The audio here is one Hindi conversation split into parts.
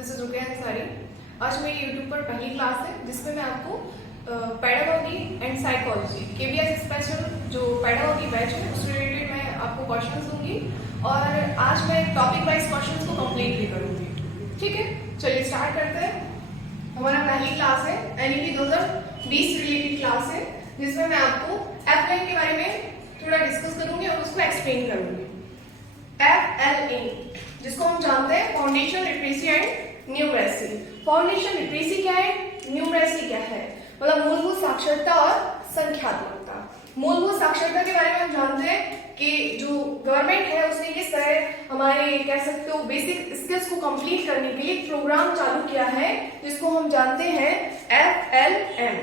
This is रुकिया Ansari. आज मेरी यूट्यूब पर पहली क्लास है जिसमें मैं आपको pedagogy and psychology KBS special जो पेडागोगी बैच है उससे रिलेटेड मैं आपको क्वेश्चंस दूंगी और आज मैं टॉपिक वाइज क्वेश्चंस को कंप्लीट भी करूंगी। ठीक है, चलिए स्टार्ट करते हैं। हमारा पहली क्लास है एनईपी 2020 रिलेटेड क्लास है जिसमें मैं आपको एफएलएन के बारे में थोड़ा डिस्कस करूंगी और उसको एक्सप्लेन करूंगी। एफएलएन जिसको हम जानते हैं foundation literacy and numeracy. Foundation literacy क्या है, न्यूमरेसी क्या है, मतलब मूलभूत साक्षरता और संख्यात्मकता। मूलभूत साक्षरता के बारे में हम जानते हैं कि जो गवर्नमेंट है उसने किस तरह हमारे कह सकते हो बेसिक स्किल्स को कंप्लीट करने के लिए एक प्रोग्राम चालू किया है जिसको हम जानते हैं एफएलएन।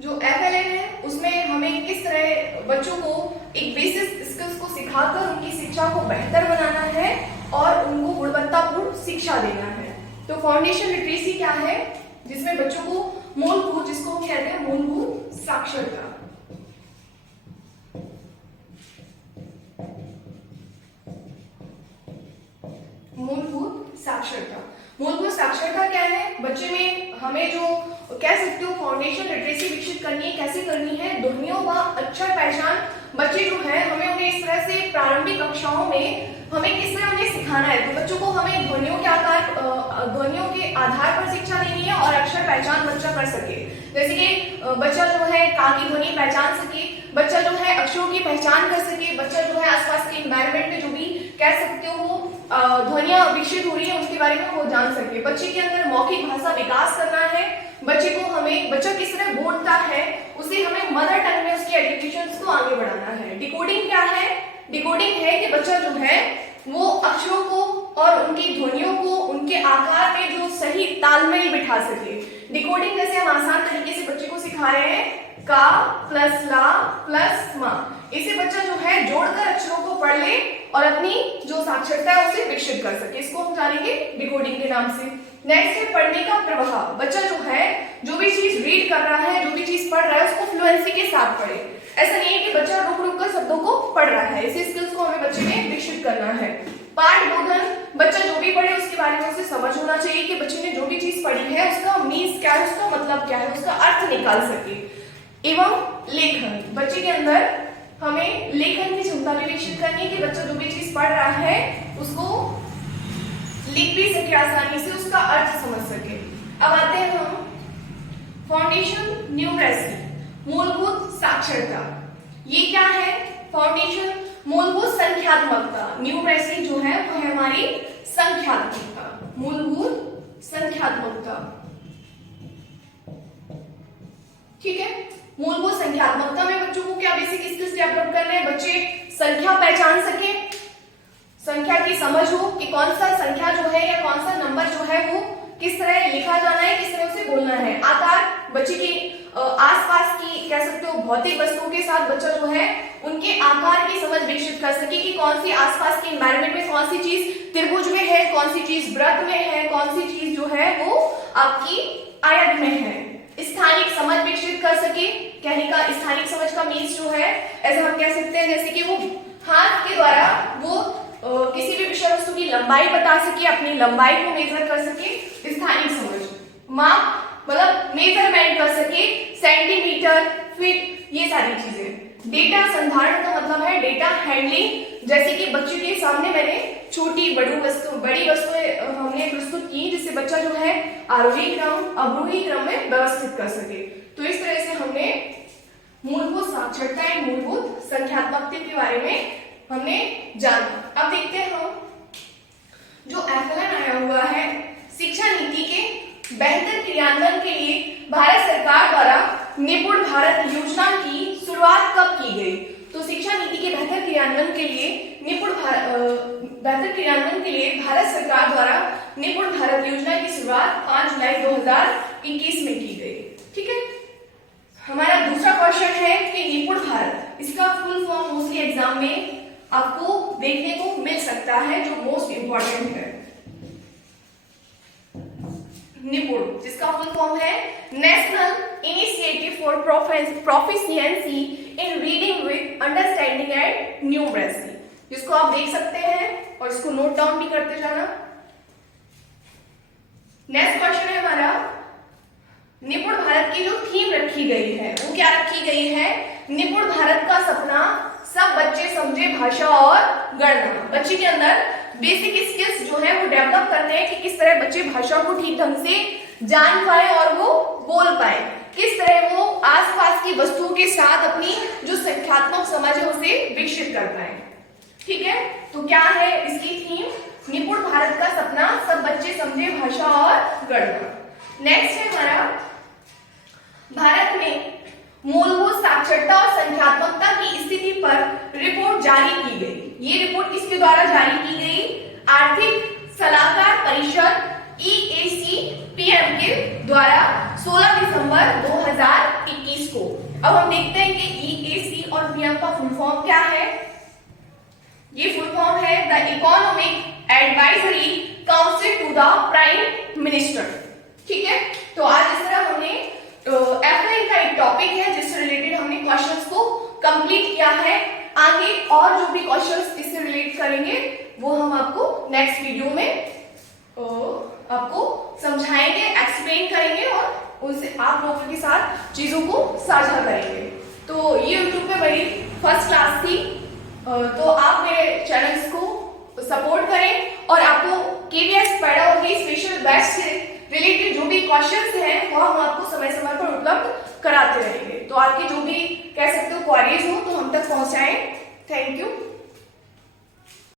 जो एफएलएन है उसमें हमें किस तरह बच्चों को एक बेसिक स्किल्स को सिखाकर उनकी शिक्षा को बेहतर बनाना है और उनको गुणवत्तापूर्ण शिक्षा देना है। तो फाउंडेशन लिटरेसी क्या है, जिसमें बच्चों को मूलभूत, जिसको हम कहते हैं मूलभूत साक्षरता, मूलभूत साक्षरता। मूलभूत साक्षरता क्या है, बच्चे में हमें जो कह सकते हो फाउंडेशन लिटरेसी विकसित करनी है। कैसे करनी है, ध्वनियों व अक्षर पहचान बच्चे जो है हमें उन्हें इस तरह से प्रारंभिक कक्षाओं में हमें किस तरह उन्हें सिखाना है। तो बच्चों को हमें ध्वनियों के आधार पर शिक्षा देनी है और अक्षर पहचान बच्चा कर सके। जैसे कि बच्चा जो है का की ध्वनि पहचान सके, बच्चा जो है अक्षरों की पहचान कर सके, बच्चा जो है आसपास के एनवायरनमेंट में जो भी कह सकते हो ध्वनियां विकसित हो रही है उसके बारे में वो जान सके। बच्चे के अंदर मौखिक भाषा विकास करना है। बच्चे को हमें बच्चा किस तरह बोलता है उसे हमें मदर टंग में उसके एजुकेशन को आगे बढ़ाना है। डिकोडिंग क्या है, डिकोडिंग है कि बच्चा जो है वो अक्षरों को और उनकी ध्वनियों को उनके आकार में जो सही तालमेल बिठा सके। डिकोडिंग जैसे हम आसान तरीके से बच्चे को सिखा रहे हैं का प्लस ला प्लस मा, इसे बच्चा जो है जोड़कर अक्षरों को पढ़ ले और अपनी जो साक्षरता है उसे विकसित कर सके। इसको हम जानेंगे डिकोडिंग के नाम से। नेक्स्ट है पढ़ने का प्रवाह। बच्चा जो है जो भी चीज रीड कर रहा है, जो भी चीज पढ़ रहा है उसको फ्लुएंसी के साथ पढ़े। ऐसा नहीं है कि बच्चा रुक रुक कर शब्दों को पढ़ रहा है। इसी स्किल्स को हमें बच्चे में विकसित करना है। पाठ बोधन, बच्चा जो भी पढ़े उसके बारे में उसे समझ होना चाहिए कि बच्चे ने जो भी चीज पढ़ी है उसका मीन्स क्या है, उसका मतलब क्या है, उसका अर्थ निकाल सके। एवं लेखन, बच्चे के अंदर हमें लेखन की क्षमता भी विकसित करनी है कि बच्चा जो भी चीज पढ़ रहा है उसको लिख भी सके आसानी से, उसका अर्थ समझ सके। अब आते हैं हम फाउंडेशन न्यूमरेसी, मूलभूत साक्षरता। ये क्या है, फाउंडेशन मूलभूत संख्यात्मकता। न्यूमरेसी जो है वो है हमारी संख्यात्मकता, मूलभूत संख्यात्मकता। ठीक है, मूलभूत संख्यात्मकता में बच्चों को क्या बेसिक स्किल्स डेवलप करने हैं, बच्चे संख्या पहचान सके, संख्या की समझ हो कि कौन सा संख्या जो है या कौन सा नंबर जो है वो किस तरह लिखा जाना है, किस तरह उसे बोलना है। आकार, बच्चे की आसपास की कह सकते हो भौतिक वस्तुओं के साथ बच्चा जो है उनके आकार की समझ विकसित कर सके कि कौन सी आसपास के एनवायरनमेंट में कौन सी चीज त्रिभुज में है, कौन सी चीज वृत्त में है, कौन सी चीज जो है वो आपकी आयत में है। स्थानिक समझ विकसित कर सके। कहने का स्थानिक समझ का मीन्स जो है ऐसा हम कह सकते हैं जैसे कि वो हाथ के द्वारा वो किसी भी विषय वस्तु की लंबाई बता सके, अपनी लंबाई को मेजर कर सके। स्थानिक समझ, माप मतलब मेजरमेंट कर सके, सेंटीमीटर, फीट, ये सारी चीजें। डेटा संधारण का मतलब है डेटा हैंडलिंग। जैसे कि बच्चे के सामने मैंने छोटी बड़ी वस्तुएं हमने प्रस्तुत की जिससे बच्चा जो है आरोही क्रम अवरोही क्रम में व्यवस्थित कर सके। तो इस तरह से हमने मूलभूत साक्षरता एवं मूलभूत संख्यात्मकता के बारे में हमने जाना। अब देखते हैं हम जो एफएलएन आया हुआ है, शिक्षा नीति के बेहतर क्रियान्वयन के लिए भारत सरकार द्वारा निपुण भारत योजना की शुरुआत कब की गई। तो शिक्षा नीति के बेहतर क्रियान्वयन के लिए भारत सरकार द्वारा निपुण भारत योजना की शुरुआत 5 जुलाई 2021 में की गई। ठीक है, हमारा दूसरा क्वेश्चन है कि निपुण भारत, इसका फुल फॉर्म मोस्टली एग्जाम में आपको देखने को मिल सकता है जो मोस्ट इंपॉर्टेंट है। निपुण जिसका फुल फॉर्म है national initiative for proficiency in reading with understanding and numeracy, जिसको आप देख सकते हैं और इसको नोट डाउन भी करते जाना। नेक्स्ट क्वेश्चन है हमारा, निपुण भारत की जो थीम रखी गई है वो क्या रखी गई है? निपुण भारत का सपना, सब बच्चे समझे भाषा और गणना। बच्चे के अंदर बेसिक स्किल्स जो है वो डेवलप करने हैं कि किस तरह बच्चे भाषा को ठीक ढंग से जान पाए और वो बोल पाए, किस तरह वो आसपास की वस्तुओं के साथ अपनी जो संख्यात्मक समझ है उसे विकसित कर पाए। ठीक है, तो क्या है इसकी थीम? निपुण भारत का सपना, सब बच्चे समझे भाषा और गणना। नेक्स्ट है हमारा, भारत में मूलभूत साक्षरता और संख्यात्मकता की स्थिति पर रिपोर्ट जारी की गई। ये रिपोर्ट किसके द्वारा जारी की गई? आर्थिक सलाहकार परिषद EAC-PM के द्वारा 16 दिसंबर 2021 को। अब हम देखते हैं कि EAC और PM का फुल फॉर्म क्या है। ये फुल फॉर्म है the economic advisory council to the prime minister. ठीक है, तो आज इस तरह हमने F9 का एक टॉपिक है जिससे रिलेटेड हमने क्वेश्चंस को कंप्लीट किया है। आगे और जो भी क्वेश्चंस इससे रिलेट करेंगे वो हम आपको नेक्स्ट वीडियो में आपको समझाएंगे, एक्सप्लेन करेंगे और उनसे आप लोगों के साथ चीजों को साझा करेंगे। तो ये यूट्यूब पे मेरी फर्स्ट क्लास थी, तो आप मेरे चैनल्स को सपोर्ट करें और आपको KVS पैडा होगी स्पेशल बैच से रिलेटेड जो भी क्वेश्चंस हैं वो हम आपको समय समय पर उपलब्ध कराते रहेंगे। तो आपकी जो भी कह सकते हो क्वेरीज हो तो हम तक पहुंचाएं। Thank you.